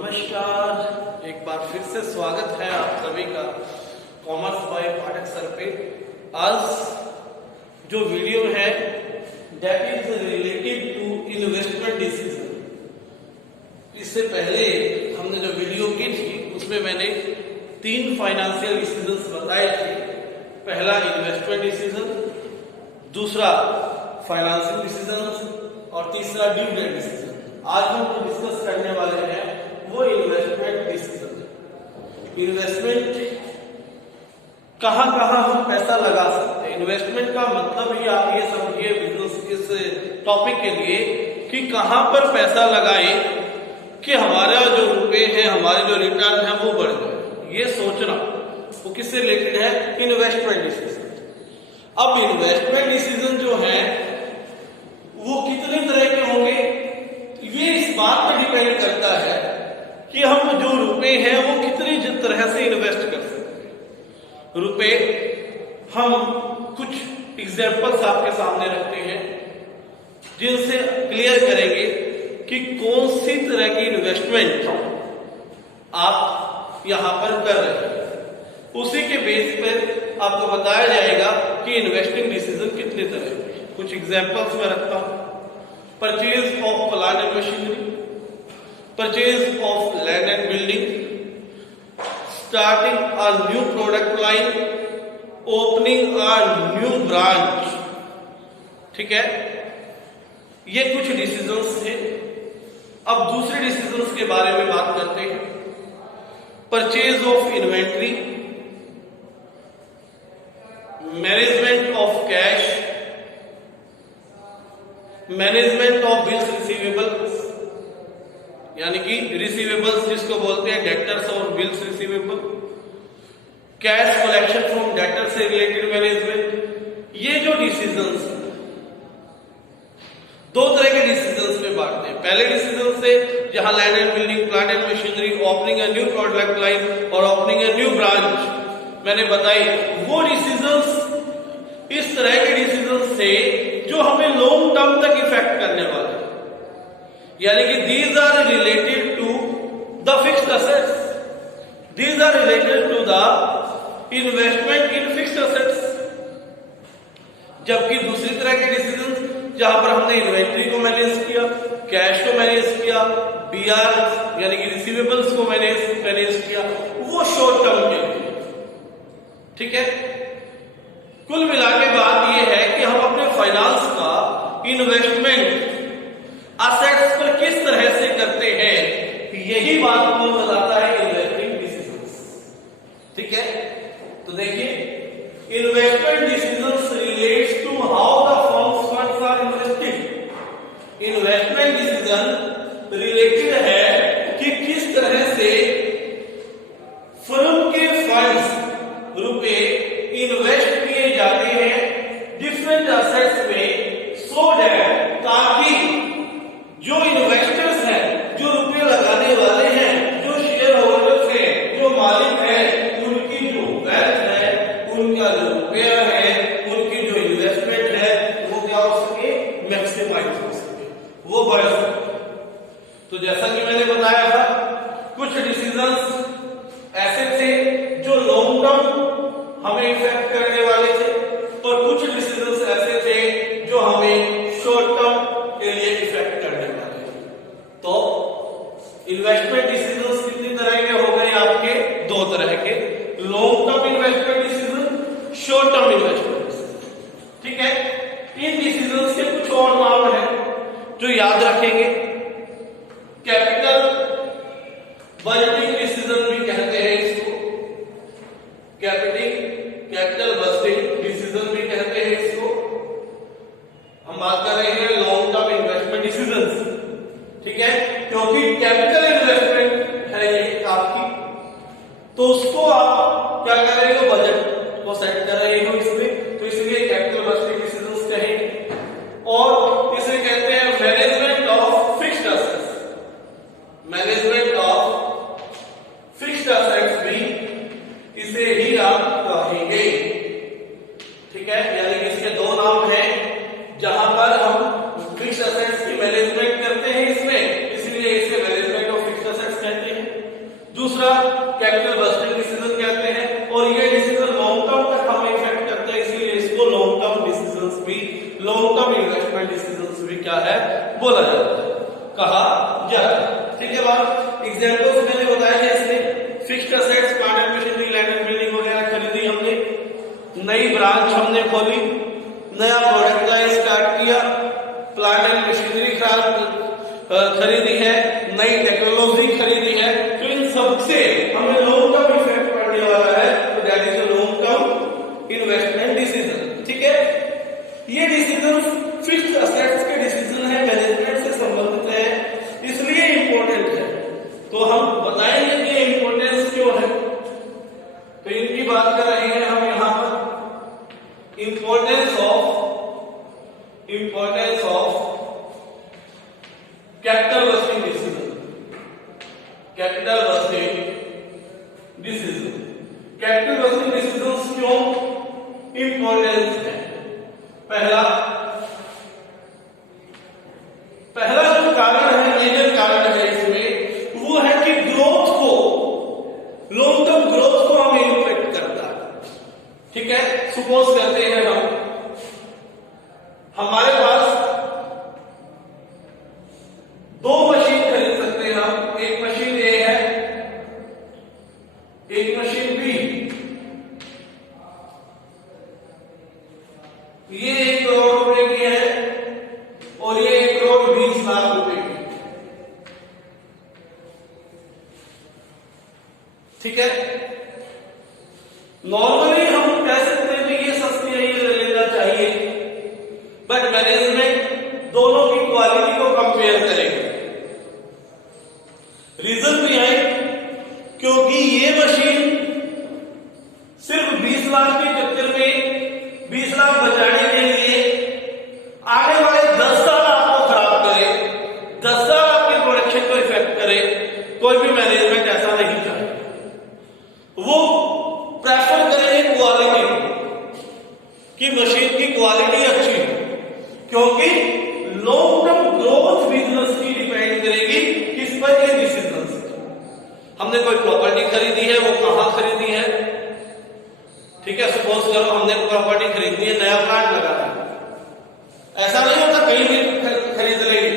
नमस्कार, एक बार फिर से स्वागत है आप सभी का कॉमर्स बाय पाठक सर पे। आज जो वीडियो है that is related to investment decision. इससे पहले हमने जो वीडियो की थी उसमें मैंने 3 फाइनेंशियल डिसीजंस बताए थे। पहला इन्वेस्टमेंट डिसीजन, दूसरा फाइनेंशियल डिसीजन और तीसरा डिविडेंड डिसीजन। आज हम जो डिस्कस करने वाले हैं वो इन्वेस्टमेंट डिसीजन है। इन्वेस्टमेंट कहां हम पैसा लगा सकते हैं। इन्वेस्टमेंट का मतलब ही आप ये समझिए बिजनेस इस टॉपिक के लिए कि कहां पर पैसा लगाए कि हमारा जो रुपए है, हमारे जो रिटर्न है वो बढ़ जाए। ये सोचना वो किससे रिलेटेड है? Investment decision. अब इन्वेस्टमेंट डिसीजन जो है वो कितनी तरह के होंगे, ये इस बात पर डिपेंड करता है कि हम जो रुपए हैं वो कितनी तरह से इन्वेस्ट कर सकते हैं। रुपए हम कुछ एग्जांपल्स आपके सामने रखते हैं जिनसे क्लियर करेंगे कि कौन सी तरह की इन्वेस्टमेंट आप यहां पर कर रहे हैं। उसी के बेस पर आपको बताया जाएगा कि इन्वेस्टिंग डिसीजन कितने तरह के। कुछ एग्जांपल्स में रखता हूं। Purchase of plant and machinery, purchase of land and building, starting a new product line, opening a new branch. ठीक है, ये कुछ डिसीजंस थे। अब दूसरे डिसीजंस के बारे में बात करते हैं। Purchase of inventory, management of cash, management of bills receivables, यानी कि रिसीवेबल्स जिसको बोलते हैं डेटर्स और bills receivable, cash collection from debtor से रिलेटेड मैनेजमेंट। ये जो डिसीजंस दो तरह के डिसीजंस में बांटते हैं। पहले डिसीजन से जहां land and building, plant and machinery, opening a new product line और ओपनिंग ए न्यू ब्रांच मैंने बताई, वो डिसीजंस इस तरह के डिसीजन से जो हमें लॉन्ग टर्म तक इफेक्ट करने वाले हैं, यानी कि these are related to the fixed assets, these are related to the investment in fixed assets. जबकि दूसरी तरह के डिसीजन जहां पर हमने इन्वेंट्री को मैनेज किया, कैश को मैनेज किया, बीआर यानी कि रिसीवेबल्स को मैनेज किया, वो शॉर्ट टर्म के लिए। ठीक है, कुल मिला के बात यह है कि हम अपने फाइनेंस का इन्वेस्टमेंट असेट्स पर किस तरह से करते हैं, यही बात को बताता है इन्वेस्टिंग डिसीजंस। ठीक है, तो देखिए investment decisions relates to how the firms funds are invested. Investment decision related है कि किस तरह से फर्म के फंड्स रुपए इन्वेस्ट किए जाते हैं डिफरेंट असेट्स में, सो दैट ताकि जो इन्वेस्टर्स हैं, जो रुपए लगाने वाले हैं, जो शेयर होल्डर्स हैं, जो मालिक हैं, उनकी जो वेल्थ है, उनका जो रुपया है, उनकी जो इन्वेस्टमेंट है वो क्या हो सके, मैक्सिमाइज हो सके, वो बढ़ सके। तो जैसा कि मैंने बताया था कुछ डिसीजंस ऐसे थे जो लॉन्ग टर्म हमें इफेक्ट करने वाले थे और कुछ डिसीजंस ऐसे थे जो हमें शॉर्ट टर्म के लिए इफेक्ट करने वाले थे। तो इन्वेस्टमेंट डिसीजंस कितनी तरह के हो गए आपके? 2 तरह के, long term investment decision, short term investment decision. ठीक है, इन डिसीजंस के कुछ और नाम है जो याद रखेंगे। कैपिटल बजटिंग डिसीजन भी कहते हैं इसको, कैपिटल बजटिंग डिसीजन भी कहते हैं इसको। हम बात कर रहे हैं लॉन्ग टर्म इन्वेस्टमेंट डिसीजंस। ठीक है, क्योंकि कैपिटल इन्वेस्टमेंट है ये आपकी, तो उसको आप क्या कर रहे हो, बजट को सेट कर रहे हो इसमें, तो इसलिए कैपिटल बजटिंग डिसीजंस कहेंगे। और इसे कहते हैं management of fixed assets, management of fixed assets भी इसे ही आप कहेंगे। बोला जाता है, कहा जाता है। ठीक है बात, एग्जाम्पल्स मैंने बताया है इसमें, fixed assets, plant and machinery, land and building वगैरह खरीदी हमने, नई ब्रांच हमने खोली, नया प्रोडक्ट लाइन स्टार्ट किया, प्लांट एंड मशीनरी खरीदी है, नई टेक्नोलॉजी खरीदी है, तो इन सबसे हमें लॉन्ग टर्म इफेक्ट पड़ने वाला है, तो that is a long term investment decision. ठीक है, ये डिसीजन फिक्स्ड असेट्स के डिसीजन है, मैनेजमेंट से संबंधित है, इसलिए इंपॉर्टेंट है। तो हम बताएंगे कि इंपॉर्टेंस क्यों है, तो इनकी बात कर रहे हैं हम यहां पर, importance of capital working decision. Capital working decision, capital working decision क्यों इंपॉर्टेंस है? पहला जो कारण है, मेजर कारण है इसमें, वो है कि ग्रोथ को, लॉन्ग टर्म ग्रोथ को हमें इम्पैक्ट करता है। ठीक है, सपोज करते हैं हमारे पास दो मशीन खरीद सकते हैं हम, एक मशीन ए है, एक मशीन बी। ये 1 करोड़ रुपए की है और ये 1 करोड़ 20 लाख रुपए की। ठीक है, नॉर्मली हम कह सकते हैं कि ये सस्ती है, ये लेना चाहिए, बट मैनेजमेंट दोनों की क्वालिटी को कंपेयर करेगा। रीजन भी है क्योंकि ये मशीन सिर्फ 20 लाख के चक्कर में 20 लाख बचाने के लिए आने वाले 10 साल आपको खराब करे, 10 साल आपके प्रोडक्शन को इफेक्ट करे, कोई भी मैनेजमेंट ऐसा नहीं करे। वो प्रेफर करेंगे क्वालिटी की, मशीन की क्वालिटी अच्छी है, क्योंकि लॉन्ग टर्म ग्रोथ बिजनेस की डिपेंड करेगी किस पर, ये डिसीजन। हमने कोई प्रॉपर्टी खरीदी है, वो कहां खरीदी है? ठीक है, सपोज करो हमने प्रॉपर्टी खरीदी है, नया प्लांट लगाना है, ऐसा नहीं होता कहीं भी खरीद लेंगे,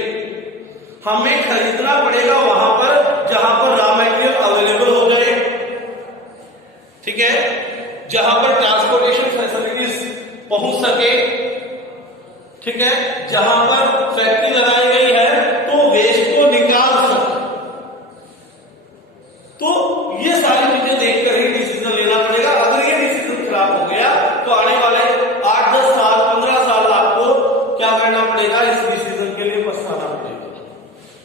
हमें खरीदना पड़ेगा वहां पर जहां पर रॉ मटेरियल अवेलेबल हो जाए। ठीक है, जहां पर ट्रांसपोर्टेशन फैसिलिटीज पहुंच सके। ठीक है, जहां पर फैक्ट्री लगाई गई है तो वेस्ट को निकाल सके। तो ये सारी चीजें देखकर ही डिसीजन लेना पड़ेगा। अगर ये डिसीजन खराब हो गया तो आने वाले 8, 10 साल, 15 साल आपको क्या करना पड़ेगा, इस डिसीजन के लिए पछताना पड़ेगा।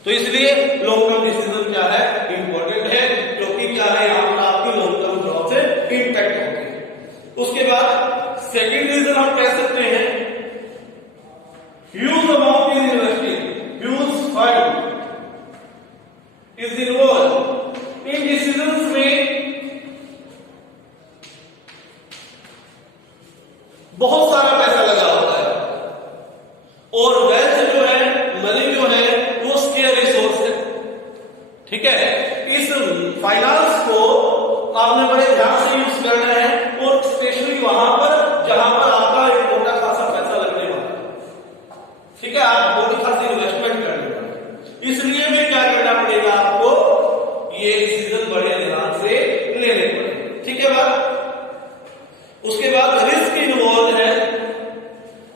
तो इसलिए लॉन्ग टर्म डिसीजन क्या है, इंपॉर्टेंट है, क्योंकि क्या है, यहां पर आपकी लॉन्ग टर्म ग्रोथ से इंपैक्ट होगी। उसके बाद सेकेंड रीजन हम कह सकते हैं, huge amount is invested, huge fund is involve in decisions में। बहुत सारा पैसा लगा होता है और वेल्थ जो है, मनी जो है, वो स्केयर रिसोर्स है। ठीक है, इस फाइनेंस को आपने बड़े ध्यान से यूज करना है, और स्पेशली वहां पर जहां पर आपका एक मोटा खासा पैसा लगने वाला है। ठीक है, आप मोटी खासी इन्वेस्टमेंट करने वाले, इसलिए भी क्या करना पड़ेगा आपको, ये डिसीजन बड़े ध्यान से लेने पड़ेंगे। ठीक है बात। उसके बाद रिस्क इन्वॉल्व है,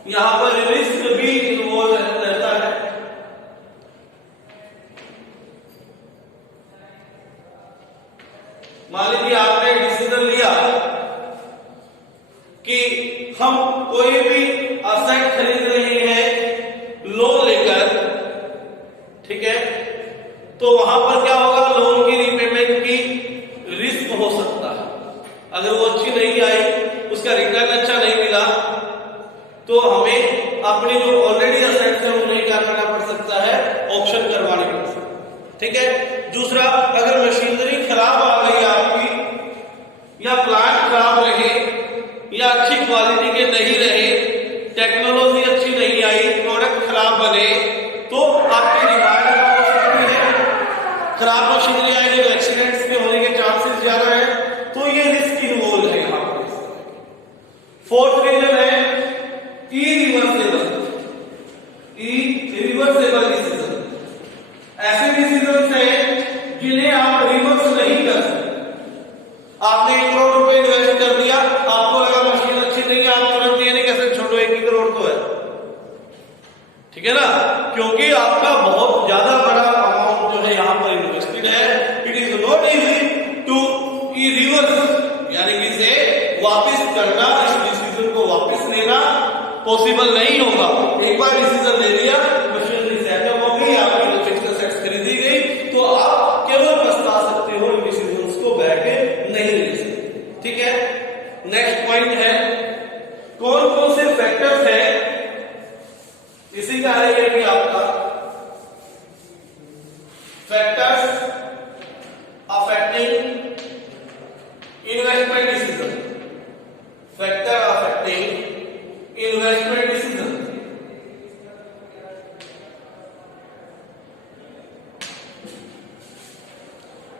यहां पर रिस्क भी इन्वॉल्व रहता है। मान लीजिए आपने डिसीजन लिया कि हम कोई भी असेट खरीद रहे हैं लोन लेकर। ठीक है, तो वहां पर क्या होगा, लोन की रीपेमेंट की रिस्क हो सकता है। अगर वो अच्छी नहीं आई, उसका रिटर्न अच्छा नहीं मिला, तो हमें अपनी जो ऑलरेडी असेट्स है उन्हें क्या करना पड़ सकता है, ऑक्शन करवाने पड़ सकता है। ठीक है, दूसरा, अगर मशीनरी खराब आ गई आपकी, या प्लांट खराब रहे, या अच्छी क्वालिटी के नहीं रहे, टेक्नोलॉजी अच्छी नहीं आई, प्रोडक्ट खराब बने, तो आपकी डिमांड हो सकती है, खराब मशीनरी आएगी तो एक्सीडेंट्स के होने के चांसेस ज्यादा है। तो ये रिस्क इन्वॉल्व है यहां पर। फोर्थ रीजन है इरिवर्सेबल। इरिवर्सेबल ठीक है ना, क्योंकि आपका बहुत ज्यादा बड़ा अमाउंट जो है यहाँ पर इन्वेस्टेड है। It is not easy to reverse, यानी कि इसे वापस करना, इस डिसीजन को वापस लेना पॉसिबल नहीं होगा। एक बार डिसीजन ले लिया, मशीनरी सेटअप हो गई, आपकी फिक्स्ड एसेट्स खरीदी गई, तो आप केवल पछता सकते हो, डिसीजंस को बैक नहीं ले सकते। ठीक है, नेक्स्ट पॉइंट है कौन कौन से फैक्टर्स है, इसी का है कि आपका factors affecting investment decision, factor affecting investment decision.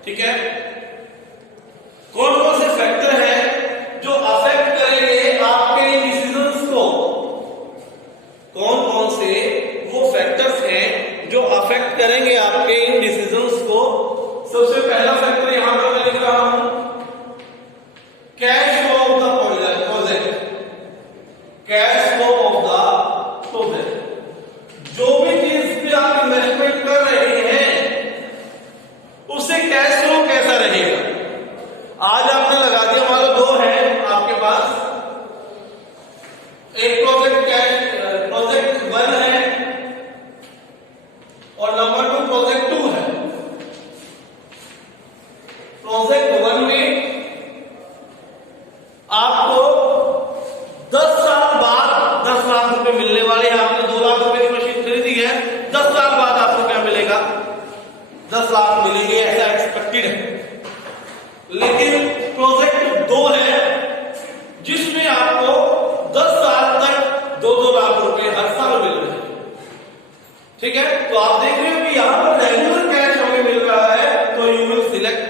ठीक है, कौन कौन से फैक्टर है जो अफेक्ट करेंगे आपके डिसीजंस को, कौन कौन से वो फैक्टर्स हैं जो अफेक्ट करेंगे आपके इन डिसीजंस को। सबसे पहला फैक्टर यहां पर मैं लिख रहा हूं, cash flow of the project, cash flow of the project. जो भी चीज पे आप इन्वेस्टमेंट कर रहे हैं उससे कैश फ्लो कैसा रहेगा। आज आपने लगा दिया, मान लो दो है आपके पास, एक प्रोजेक्ट प्रोजेक्ट 1 है और नंबर 2 प्रोजेक्ट 2 है। प्रोजेक्ट 1 में आपको 10 साल बाद 10 लाख रुपए मिलने वाले हैं। आपने 2 लाख रुपए की मशीन खरीदी है, 10 साल बाद आपको क्या मिलेगा, 10 लाख मिलेंगे, ऐसा एक्सपेक्टेड है। लेकिन प्रोजेक्ट 2 है जिसमें आपको 10 साल तक 2-2 लाख रुपए हर साल मिल रहे हैं। ठीक है, तो आप देख रहे हो कि यहां पर रेगुलर कैश हमें मिल रहा है, तो you will select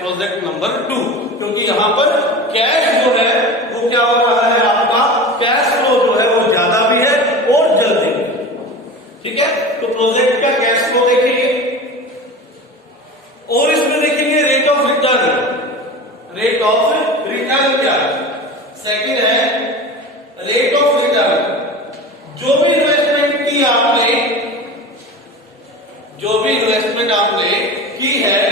project number 2, क्योंकि यहां पर कैश जो है वो क्या हो रहा है, आपका कैश फ्लो जो है वो ज्यादा भी है और जल्दी भी। ठीक है, तो प्रोजेक्ट का कैश फ्लो देखेंगे और इसमें देखेंगे rate of return, rate of return क्या है। सेकंड है रेट ऑफ रिटर्न, जो भी इन्वेस्टमेंट की आपने, जो भी इन्वेस्टमेंट आपने की है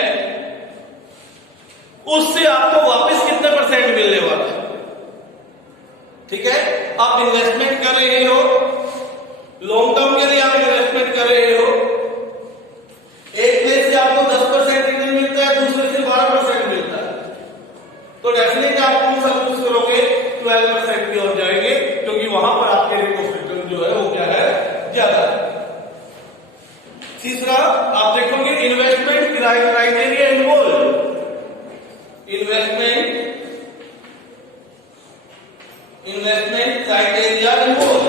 उससे आपको वापस कितने % मिलने वाला है। ठीक है, आप इन्वेस्टमेंट कर रहे हो, लॉन्ग टर्म के लिए आप इन्वेस्टमेंट कर रहे हो, एक प्लेस से आपको 10% रिटर्न मिलता है, दूसरे से 12% मिलता है, तो डेफिनेटली आप कौन सा चूज करोगे, 12% की ओर जाएंगे, क्योंकि वहां पर आपके रेट ऑफ रिटर्न जो है वो क्या है, ज्यादा है। तीसरा आप देखोगे investment criteria involve, investment criteria involve.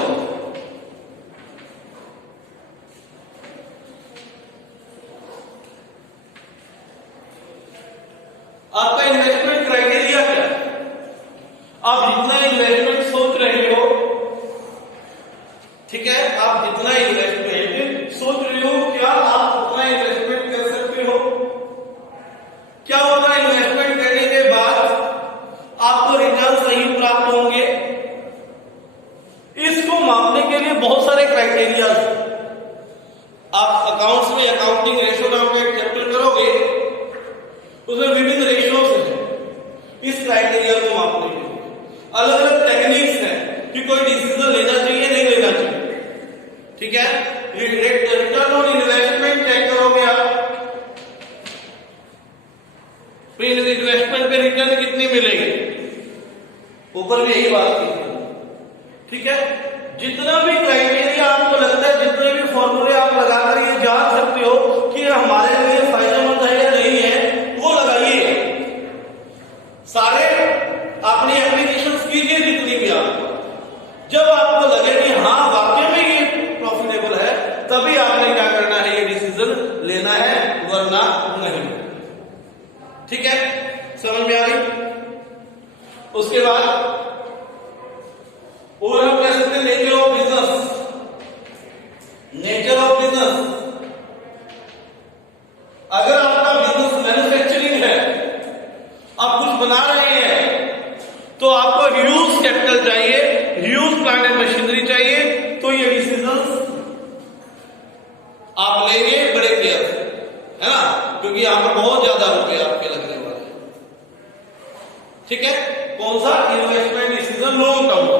आपका इन्वेस्टमेंट क्राइटेरिया क्या है, आप जितना इन्वेस्टमेंट सोच रहे हो, ठीक है, आप जितना इन्वेस्टमेंट सोच रहे हो क्या आप उतना इन्वेस्टमेंट कर सकते हो। क्या होगा, इन्वेस्टमेंट करने के बाद आपको रिटर्न सही प्राप्त होंगे। इसको मापने के लिए बहुत सारे क्राइटेरिया, आप अकाउंट्स में अकाउंटिंग रेशियो नाम का एक चैप्टर करोगे, उसमें विभिन्न रेशियोज हैं इस क्राइटेरिया को मापने के लिए। अलग अलग टेक्निक्स हैं कि कोई डिसीजन लेना चाहिए नहीं लेना चाहिए। ठीक है, रिटर्न ऑन इन्वेस्टमेंट चेक करोगे आप, इन्वेस्टमेंट पे रिटर्न कितनी मिलेगी, ऊपर भी यही बात की। ठीक है, जितना भी क्राइटेरिया आपको लगता है, जितने भी फॉर्मूले आप लगाकर ये जान सकते हो कि हमारे लिए फायदेमंद है या नहीं है, वो लगाइए। सारे अपनी एप्लीकेशंस कीजिए जितनी भी आपको, जब आपको लगे कि हाँ वाकई में ये प्रॉफिटेबल है, तभी आपने क्या करना है, ये डिसीजन लेना है, वरना नहीं। ठीक है, समझ में आ गई। उसके बाद और हम कह सकते हैं nature of business, nature of business. अगर आपका बिजनेस मैन्युफैक्चरिंग है, आप कुछ बना रहे हैं, तो आपको ह्यूज कैपिटल चाहिए, ह्यूज प्लांट एंड मशीनरी चाहिए, तो ये डिसीजंस आप लेंगे बड़े केयर से, है ना, क्योंकि यहां पर बहुत ज्यादा रुपए आपके लगने वाले हैं। ठीक है, कौन सा? इन्वेस्टमेंट डिसीजन लॉन्ग टर्म का।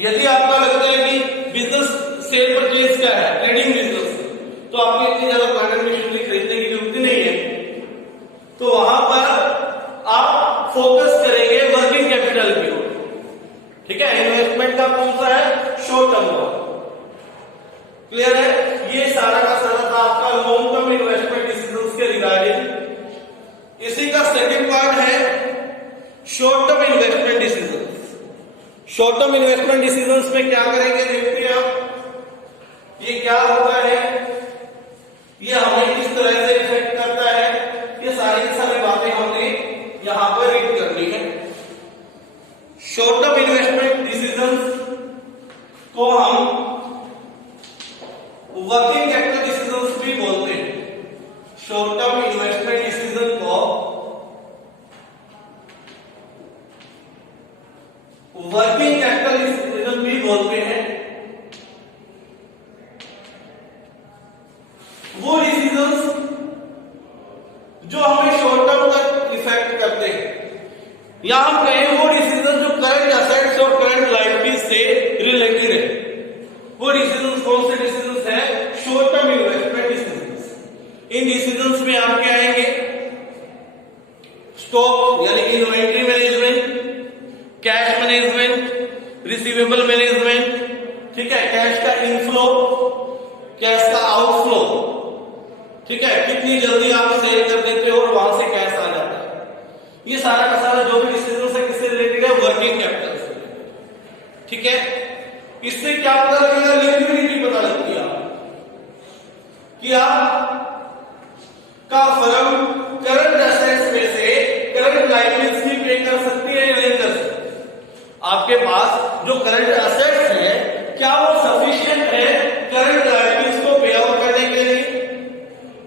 यदि आपका लगता है कि बिजनेस सेल परचेज क्या है, ट्रेडिंग बिजनेस, तो आपको इतनी ज्यादा प्लांट एंड मशीनरी खरीदने की जरूरत नहीं है, तो वहां पर आप फोकस करेंगे वर्किंग कैपिटल की ओर। ठीक है, इन्वेस्टमेंट का कौन सा है? शॉर्ट टर्म का। क्लियर है? ये सारा का सारा था आपका लॉन्ग टर्म इन्वेस्टमेंट डिसीजंस के रिगार्डिंग। इसी का सेकंड पार्ट है short term investment decisions. Short term investment decisions में क्या करेंगे, देखते हैं आप। ये क्या होता है, ये हमें किस तरह से इफेक्ट करता है, ये सारी की सारी बातें हमने यहां पर रीड करनी है। शॉर्ट टर्म इन्वेस्टमेंट डिसीजंस को हम वर्किंग कैपिटल डिसीजंस भी बोलते हैं। शॉर्ट टर्म इन्वेस्टमेंट डिसीजन को वर्किंग कैपिटल डिसीजन भी बोलते हैं। वो डिसीजंस जो हमें शॉर्ट टर्म तक इफेक्ट करते हैं, या हम कहें वो डिसीजन जो करंट असेट्स और करंट लायबिलिटी से रिलेटेड है। वो डिसीजंस कौन से डिसीजंस है? Short term investment decisions. इन डिसीजंस में आपके आएंगे स्टॉक यानी कि inventory management, cash management, receivable management, ठीक है, कैश का इनफ्लो, कैश का आउटफ्लो, ठीक है, कितनी जल्दी आप सेल कर देते हो और वहां से कैश आ जाता है। ये सारा का सारा जो भी डिसीजन है किससे रिलेटेड है? वर्किंग कैपिटल से। ठीक है, इससे क्या पता लगेगा? लिक्विडिटी पता लगती है कि आप का फर्म करंट एसेट्स में से करंट लायबिलिटीज भी पे कर सकती है या नहीं कर सकती। आपके पास जो करंट एसेट्स है क्या वो सफिशिएंट है करंट लायबिलिटीज को पे आउट करने के लिए?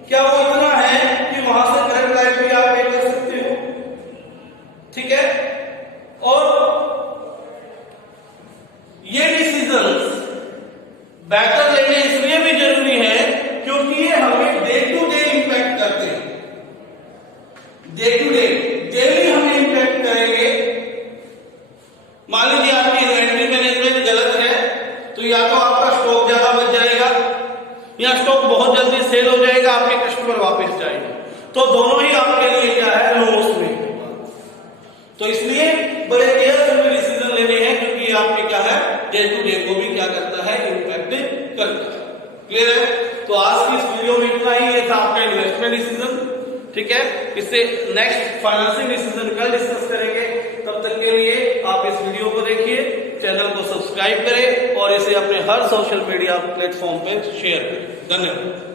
क्या वो इतना है कि वहां से करंट लायबिलिटी आप पे कर सकते हो? ठीक है, और ये डिसीजंस बेटर लेने इसलिए भी जरूरी है क्योंकि ये हमें डे टू डे इंपैक्ट करते हैं। डे टू डे डेली हमें इंपैक्ट करेंगे। मान लीजिए आपकी इन्वेंटरी मैनेजमेंट गलत है तो या तो आपका स्टॉक ज्यादा बच जाएगा या स्टॉक बहुत जल्दी सेल हो जाएगा, आपके कस्टमर वापस जाएंगे, तो दोनों ही आपके लिए क्या है? लॉस में। तो इसलिए बड़े केयरफुल डिसीजन लेने हैं क्योंकि आपके क्या है? डे टू डे को भी क्या करता है? इंपैक्ट करता है। क्लियर है? तो आज की इस वीडियो में इतना ही। ये था आपका इन्वेस्टमेंट डिसीजन। ठीक है, इससे नेक्स्ट फाइनेंसिंग डिसीजन कल डिस्कस करेंगे। तब तक के लिए आप इस वीडियो को देखिए, चैनल को सब्सक्राइब करें और इसे अपने हर सोशल मीडिया प्लेटफॉर्म पे शेयर करें। धन्यवाद।